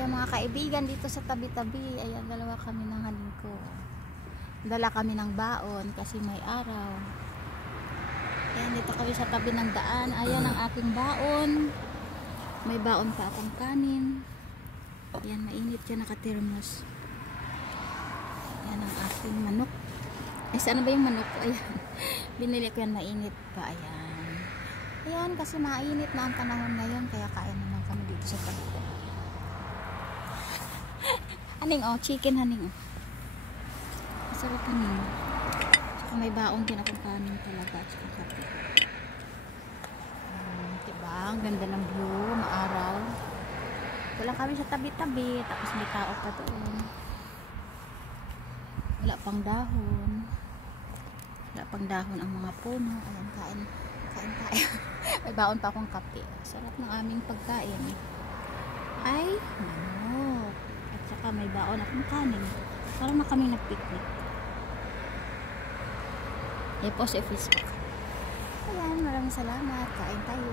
Yung mga kaibigan dito sa tabi-tabi, ayan, dalawa kami ng haling ko. Dala kami ng baon kasi may araw. Ayan, dito kami sa tabi ng daan. Ayan ang aking baon. May baon pa akong kanin. Ayan, mainit yan, nakatermos. Ayan ang aking manok. Ay, saan ba yung manok? Ayan, binili ko yan, mainit pa. Ayan. Ayan, kasi mainit na ang panahon ngayon, kaya kain naman kami dito sa tabi. Haning, oh, chicken haning, oh. Masarap haning. Tsaka may baon din akong kanin talaga. Tsaka kape. Diba? Ang ganda ng view, maaraw. Wala kami sa tabi-tabi. Tapos may tao pa doon. Wala pang dahon. Wala pang dahon ang mga puno. Ayan, kain tayo. May baon pa akong kape. Sarap ng aming pagkain. Ay, manok. At saka may baon akong kanin. Parang na kami nag-picnic. I-post sa Facebook. Ayan, maraming salamat. Kain tayo.